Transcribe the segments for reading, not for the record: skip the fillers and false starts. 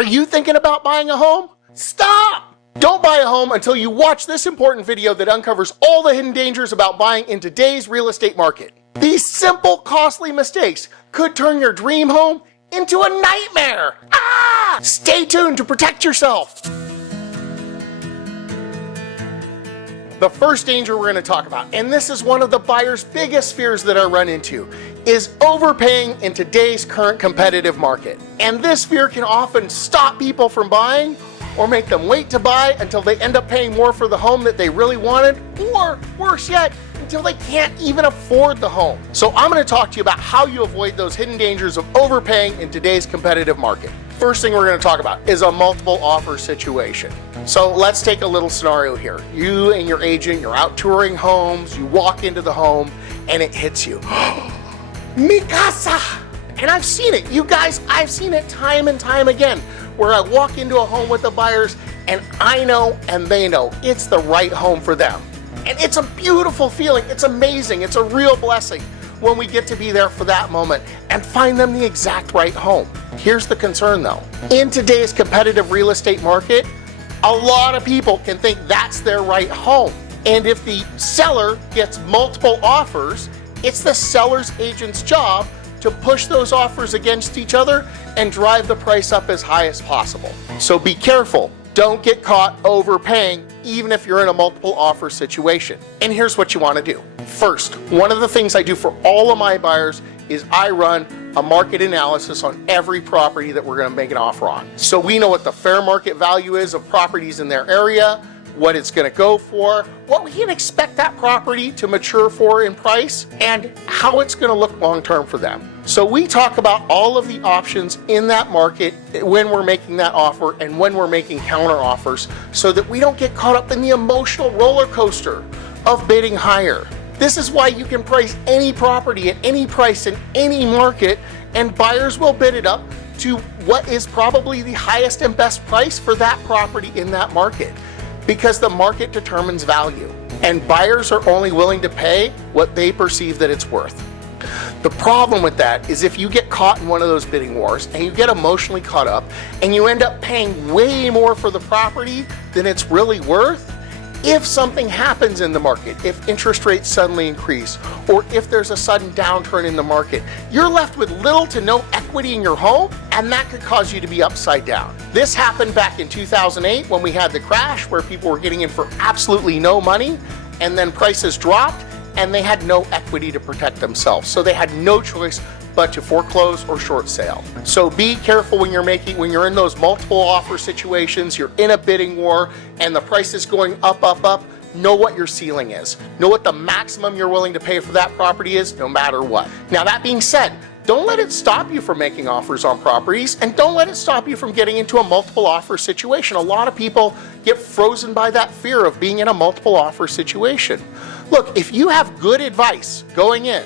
Are you thinking about buying a home? Stop! Don't buy a home until you watch this important video that uncovers all the hidden dangers about buying in today's real estate market. These simple, costly mistakes could turn your dream home into a nightmare. Stay tuned to protect yourself. The first danger we're going to talk about, and this is one of the buyer's biggest fears that I run into, is overpaying in today's current competitive market. And this fear can often stop people from buying or make them wait to buy until they end up paying more for the home that they really wanted, or worse yet, until they can't even afford the home. So I'm going to talk to you about how you avoid those hidden dangers of overpaying in today's competitive market. First thing we're going to talk about is a multiple offer situation. So let's take a little scenario here. You and your agent, you're out touring homes, you walk into the home and it hits you. Mi casa! And I've seen it, you guys, I've seen it time and time again, where I walk into a home with the buyers and I know and they know it's the right home for them. And it's a beautiful feeling, it's amazing, it's a real blessing when we get to be there for that moment and find them the exact right home. Here's the concern though. In today's competitive real estate market, a lot of people can think that's their right home. And if the seller gets multiple offers, it's the seller's agent's job to push those offers against each other and drive the price up as high as possible. So be careful. Don't get caught overpaying even if you're in a multiple offer situation. And here's what you want to do. First, one of the things I do for all of my buyers is I run a market analysis on every property that we're going to make an offer on. So we know what the fair market value is of properties in their area, what it's going to go for, what we can expect that property to mature for in price, and how it's going to look long term for them. So we talk about all of the options in that market when we're making that offer and when we're making counter offers, so that we don't get caught up in the emotional roller coaster of bidding higher. This is why you can price any property at any price in any market, and buyers will bid it up to what is probably the highest and best price for that property in that market, because the market determines value, and buyers are only willing to pay what they perceive that it's worth. The problem with that is if you get caught in one of those bidding wars and you get emotionally caught up and you end up paying way more for the property than it's really worth, if something happens in the market, if interest rates suddenly increase, or if there's a sudden downturn in the market, you're left with little to no equity in your home, and that could cause you to be upside down. This happened back in 2008 when we had the crash, where people were getting in for absolutely no money, and then prices dropped, and they had no equity to protect themselves. So they had no choice but to foreclose or short sale. So be careful when you're in those multiple offer situations, you're in a bidding war, and the price is going up, up, up. Know what your ceiling is. Know what the maximum you're willing to pay for that property is, no matter what. Now, that being said, don't let it stop you from making offers on properties, and don't let it stop you from getting into a multiple offer situation. A lot of people get frozen by that fear of being in a multiple offer situation. Look, if you have good advice going in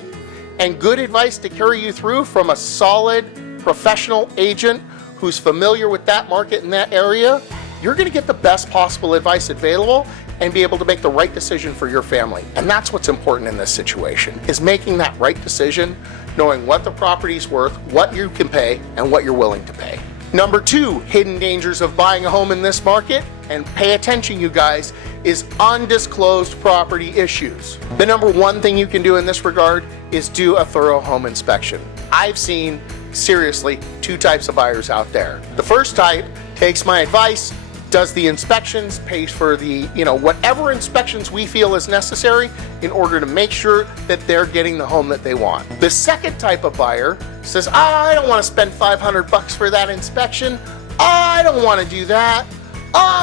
and good advice to carry you through from a solid professional agent who's familiar with that market in that area, you're going to get the best possible advice available and be able to make the right decision for your family. And that's what's important in this situation, is making that right decision, knowing what the property's worth, what you can pay, and what you're willing to pay. Number 2 hidden dangers of buying a home in this market, and pay attention you guys, is undisclosed property issues. The number 1 thing you can do in this regard is do a thorough home inspection. I've seen, seriously, 2 types of buyers out there. The first type takes my advice, does the inspections, pays for the, whatever inspections we feel is necessary in order to make sure that they're getting the home that they want. The second type of buyer says, I don't want to spend $500 for that inspection. I don't want to do that.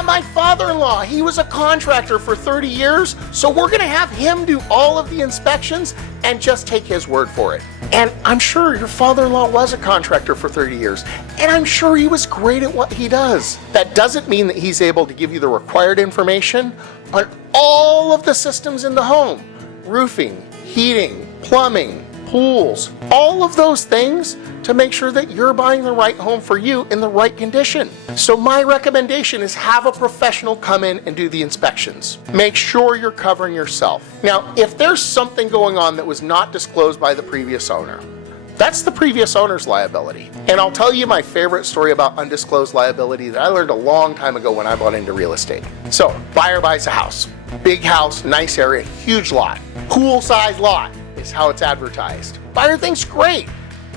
My father-in-law, he was a contractor for 30 years, so we're going to have him do all of the inspections and just take his word for it. And I'm sure your father-in-law was a contractor for 30 years, and I'm sure he was great at what he does. That doesn't mean that he's able to give you the required information on all of the systems in the home: roofing, heating, plumbing, pools, all of those things, to make sure that you're buying the right home for you in the right condition. So my recommendation is have a professional come in and do the inspections. Make sure you're covering yourself. Now, if there's something going on that was not disclosed by the previous owner, That's the previous owner's liability. And I'll tell you my favorite story about undisclosed liability that I learned a long time ago when I bought into real estate. So, buyer buys a house. Big house, nice area, huge lot. Pool-sized lot is how it's advertised. Buyer thinks great.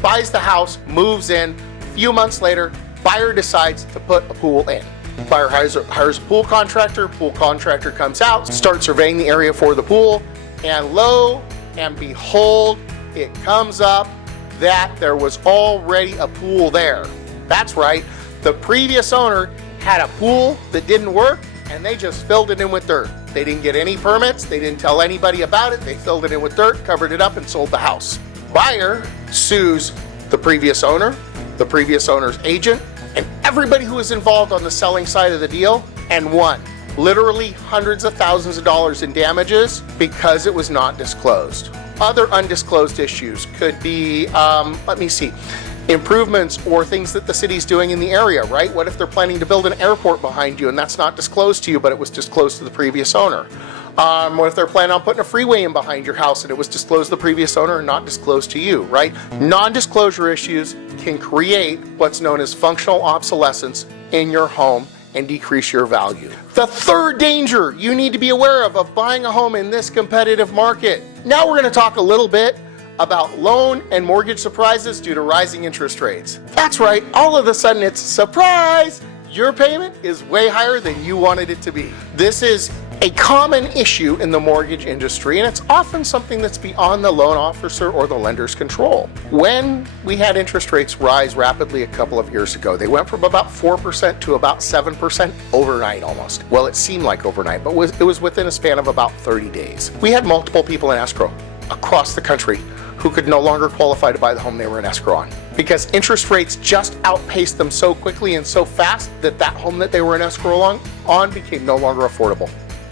Buys the house, moves in. A few months later, buyer decides to put a pool in. Buyer hires a pool contractor comes out, starts surveying the area for the pool, and lo and behold, it comes up that there was already a pool there. That's right, the previous owner had a pool that didn't work, and they just filled it in with dirt. They didn't get any permits, they didn't tell anybody about it, they filled it in with dirt, covered it up, and sold the house. Buyer sues the previous owner, the previous owner's agent, and everybody who was involved on the selling side of the deal, and won. Literally hundreds of thousands of dollars in damages because it was not disclosed. Other undisclosed issues could be, improvements or things that the city's doing in the area, right? What if they're planning to build an airport behind you and that's not disclosed to you, but it was disclosed to the previous owner? What if they're planning on putting a freeway in behind your house and it was disclosed to the previous owner and not disclosed to you, right? Non-disclosure issues can create what's known as functional obsolescence in your home and decrease your value. The third danger you need to be aware of buying a home in this competitive market. Now we're going to talk a little bit about loan and mortgage surprises due to rising interest rates. That's right, all of a sudden it's a surprise! Your payment is way higher than you wanted it to be. This is a common issue in the mortgage industry, and it's often something that's beyond the loan officer or the lender's control. When we had interest rates rise rapidly a couple of years ago, they went from about 4% to about 7% overnight almost. Well, it seemed like overnight, but it was within a span of about 30 days. We had multiple people in escrow across the country who could no longer qualify to buy the home they were in escrow on, because interest rates just outpaced them so quickly and so fast that that home that they were in escrow on became no longer affordable.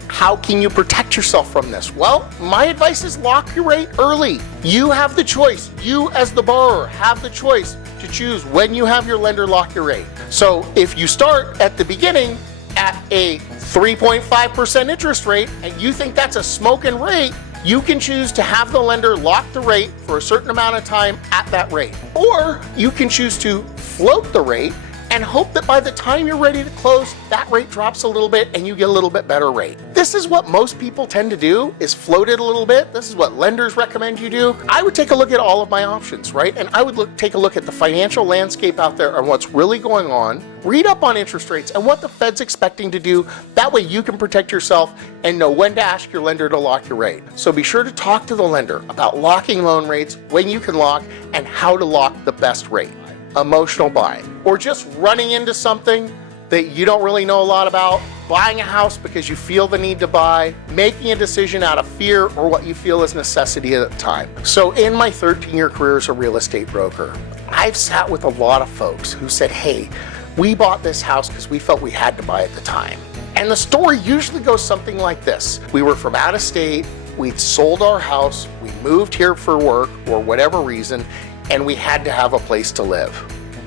How can you protect yourself from this? Well, my advice is lock your rate early. You have the choice. You as the borrower have the choice to choose when you have your lender lock your rate. So if you start at the beginning at a 3.5% interest rate and you think that's a smoking rate, you can choose to have the lender lock the rate for a certain amount of time at that rate. Or you can choose to float the rate and hope that by the time you're ready to close, that rate drops a little bit and you get a little bit better rate. This is what most people tend to do, is float it a little bit. This is what lenders recommend you do. I would take a look at all of my options, right? And I would take a look at the financial landscape out there and what's really going on. Read up on interest rates and what the Fed's expecting to do. That way you can protect yourself and know when to ask your lender to lock your rate. So be sure to talk to the lender about locking loan rates, when you can lock, and how to lock the best rate. Emotional buying, or just running into something that you don't really know a lot about, buying a house because you feel the need to buy, making a decision out of fear or what you feel is necessity at the time. So in my 13-year career as a real estate broker, I've sat with a lot of folks who said, hey, we bought this house because we felt we had to buy at the time. And the story usually goes something like this. We were from out of state, we'd sold our house, we moved here for work or whatever reason, and we had to have a place to live.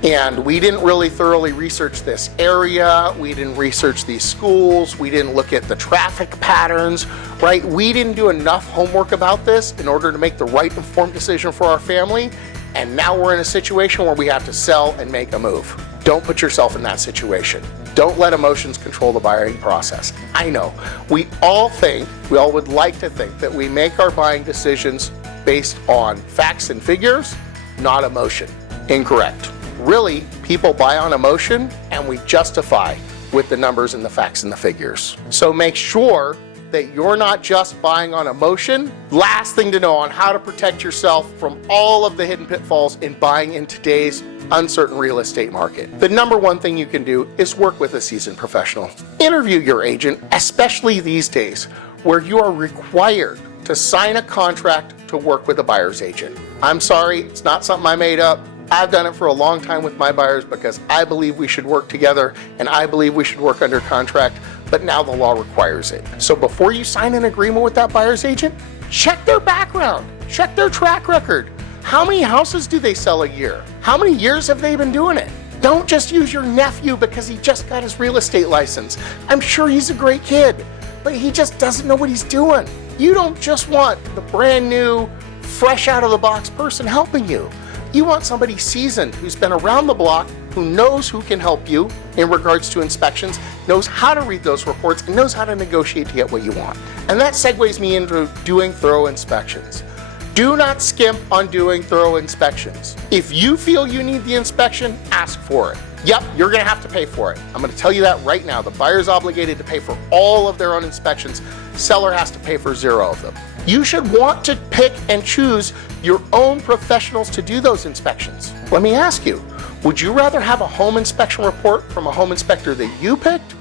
And we didn't really thoroughly research this area, we didn't research these schools, we didn't look at the traffic patterns, right? We didn't do enough homework about this in order to make the right informed decision for our family, and now we're in a situation where we have to sell and make a move. Don't put yourself in that situation. Don't let emotions control the buying process. I know, we all would like to think that we make our buying decisions based on facts and figures, not emotion. Incorrect. Really, people buy on emotion and we justify with the numbers and the facts and the figures. So make sure that you're not just buying on emotion. Last thing to know on how to protect yourself from all of the hidden pitfalls in buying in today's uncertain real estate market. The number one thing you can do is work with a seasoned professional. Interview your agent, especially these days where you are required to sign a contract to work with a buyer's agent. I'm sorry, it's not something I made up. I've done it for a long time with my buyers because I believe we should work together and I believe we should work under contract, but now the law requires it. So before you sign an agreement with that buyer's agent, check their background, check their track record. How many houses do they sell a year? How many years have they been doing it? Don't just use your nephew because he just got his real estate license. I'm sure he's a great kid, but he just doesn't know what he's doing. You don't just want the brand new, fresh out of the box person helping you. You want somebody seasoned who's been around the block, who knows who can help you in regards to inspections, knows how to read those reports, and knows how to negotiate to get what you want. And that segues me into doing thorough inspections. Do not skimp on doing thorough inspections. If you feel you need the inspection, ask for it. Yep, you're gonna have to pay for it. I'm gonna tell you that right now. The buyer's obligated to pay for all of their own inspections. Seller has to pay for 0 of them. You should want to pick and choose your own professionals to do those inspections. Let me ask you, would you rather have a home inspection report from a home inspector that you picked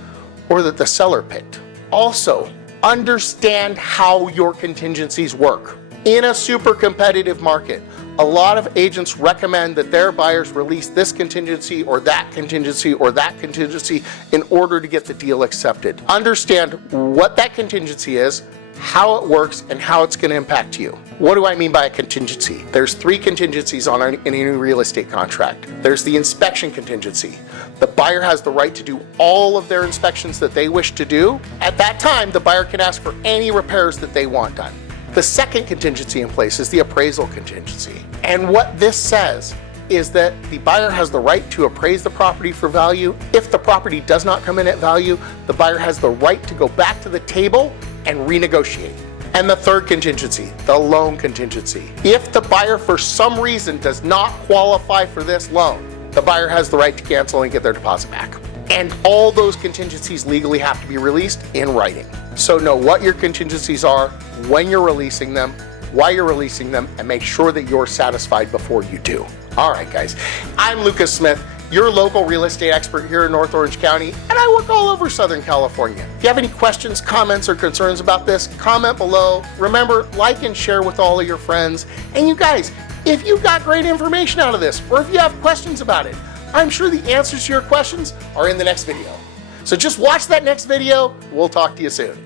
or that the seller picked? Also, understand how your contingencies work. In a super competitive market, a lot of agents recommend that their buyers release this contingency or that contingency or that contingency in order to get the deal accepted. Understand what that contingency is, how it works, and how it's going to impact you. What do I mean by a contingency? There's 3 contingencies on any real estate contract. There's the inspection contingency. The buyer has the right to do all of their inspections that they wish to do. At that time, the buyer can ask for any repairs that they want done. The second contingency in place is the appraisal contingency. And what this says is that the buyer has the right to appraise the property for value. If the property does not come in at value, the buyer has the right to go back to the table and renegotiate. And the third contingency, the loan contingency. If the buyer for some reason does not qualify for this loan, the buyer has the right to cancel and get their deposit back. And all those contingencies legally have to be released in writing. So know what your contingencies are, when you're releasing them, why you're releasing them, and make sure that you're satisfied before you do. All right, guys, I'm Lucas Smith, your local real estate expert here in North Orange County, and I work all over Southern California. If you have any questions, comments, or concerns about this, comment below. Remember, like and share with all of your friends. And you guys, if you got great information out of this, or if you have questions about it, I'm sure the answers to your questions are in the next video. So just watch that next video. We'll talk to you soon.